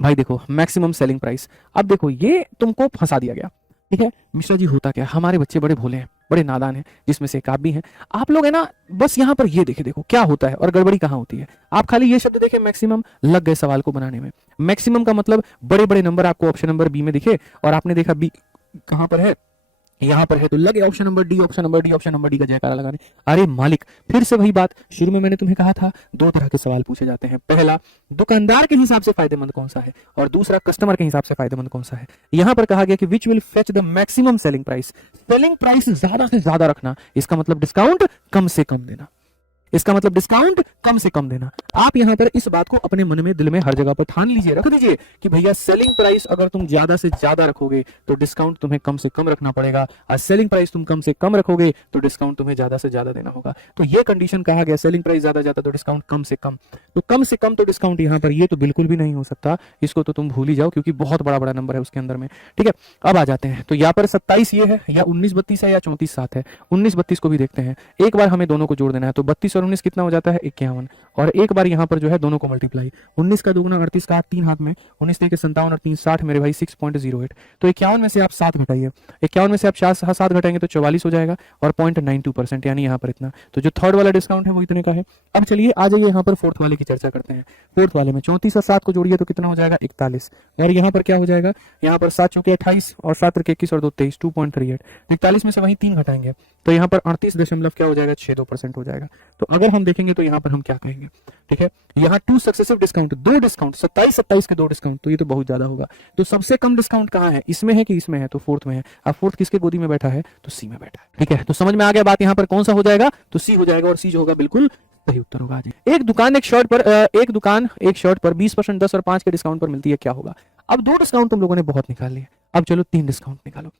भाई देखो maximum selling price. अब देखो ये तुमको फंसा दिया गया, ठीक है। मिश्रा जी होता क्या, हमारे बच्चे बड़े भोले हैं, बड़े नादान हैं, जिसमें से एक आप भी हैं। आप लोग है ना, बस यहाँ पर ये देखे, देखो क्या होता है और गड़बड़ी कहाँ होती है। आप खाली ये शब्द देखे मैक्सिमम, लग गए सवाल को बनाने में। मैक्सिमम का मतलब बड़े बड़े नंबर आपको ऑप्शन नंबर बी में दिखे और आपने देखा बी कहाँ पर है, यहाँ पर है, तो लगे option number D, option number D, option number D का जयकारा लगाने। अरे मालिक, फिर से वही बात, शुरू में मैंने तुम्हें कहा था दो तरह के सवाल पूछे जाते हैं। पहला, दुकानदार के हिसाब से फायदेमंद कौन सा है, और दूसरा कस्टमर के हिसाब से फायदेमंद कौन सा है। यहां पर कहा गया कि which will fetch the maximum selling price. Selling price ज्यादा से ज्यादा रखना, इसका मतलब डिस्काउंट कम से कम देना, इसका मतलब डिस्काउंट कम से कम देना। आप यहां पर इस बात को अपने मन में, दिल में, हर जगह पर ठान लीजिए, रख दीजिए कि भैया सेलिंग प्राइस अगर तुम ज्यादा से ज्यादा रखोगे तो डिस्काउंट तुम्हें कम से कम रखना पड़ेगा, और सेलिंग प्राइस तुम कम से कम रखोगे तो डिस्काउंट तुम्हें ज्यादा से ज्यादा देना होगा। तो ये कंडीशन कहा गया, सेलिंग प्राइस ज्यादा ज्यादा तो डिस्काउंट कम से कम। तो कम से कम तो डिस्काउंट यहां पर ये तो बिल्कुल भी नहीं हो सकता, इसको तो तुम भूल ही जाओ, क्योंकि बहुत बड़ा बड़ा नंबर है उसके अंदर में, ठीक है। अब आ जाते हैं, तो यहाँ पर 27 ये है, या 19-32 है, या 34-7 है। 19-32 को भी देखते हैं, एक बार हमें दोनों को जोड़ देना है, तो 32 और 19 कितना हो जाता है, 51। और एक बार यहाँ पर जो है दोनों को मल्टीप्लाई, 19 का दुगुना 38 का 3 हाथ में, 19 के 57 और 3 60 मेरे भाई 6.08। तो 51 में से आप 7 घटाइए, 51 में से आप 7 घटाएंगे तो 44 हो जाएगा, और 0.92% यानी यहाँ पर इतना। तो जो थर्ड वाला डिस्काउंट है वो इतने का है। अब चलिए आ जाइए यहाँ पर फोर्थ वाले की चर्चा करते हैं। फोर्थ वाले में 34 और 7 को जोड़िए तो कितना हो जाएगा, 41। और यहाँ पर क्या हो जाएगा, यहाँ पर 7 चौके 28 और 7 त्रिक 21 और 2 23, 2.38। 41 में से वही 3 घटाएंगे तो यहाँ पर 38 दशमलव क्या हो जाएगा, 62% हो जाएगा। तो अगर हम देखेंगे तो यहाँ पर हम क्या कहेंगे, ठीक है, यहाँ 2 सक्सेसिव डिस्काउंट, 2 डिस्काउंट, 27 के 2 डिस्काउंट, तो ये तो बहुत ज्यादा होगा। तो सबसे कम डिस्काउंट कहाँ है, इसमें है कि इसमें है, तो फोर्थ में है। अब फोर्थ किसके गोदी में बैठा है, तो सी में बैठा है, ठीक है। तो समझ में आ गया बात, यहाँ पर कौन सा हो जाएगा, तो सी हो जाएगा, और सी जो होगा बिल्कुल सही उत्तर होगा। एक दुकान एक शर्ट पर एक शर्ट पर 20%, 10 और 5 के डिस्काउंट पर मिलती है, क्या होगा। अब 2 डिस्काउंट तुम लोगों ने बहुत निकाल लिए, अब चलो 3 डिस्काउंट निकालो।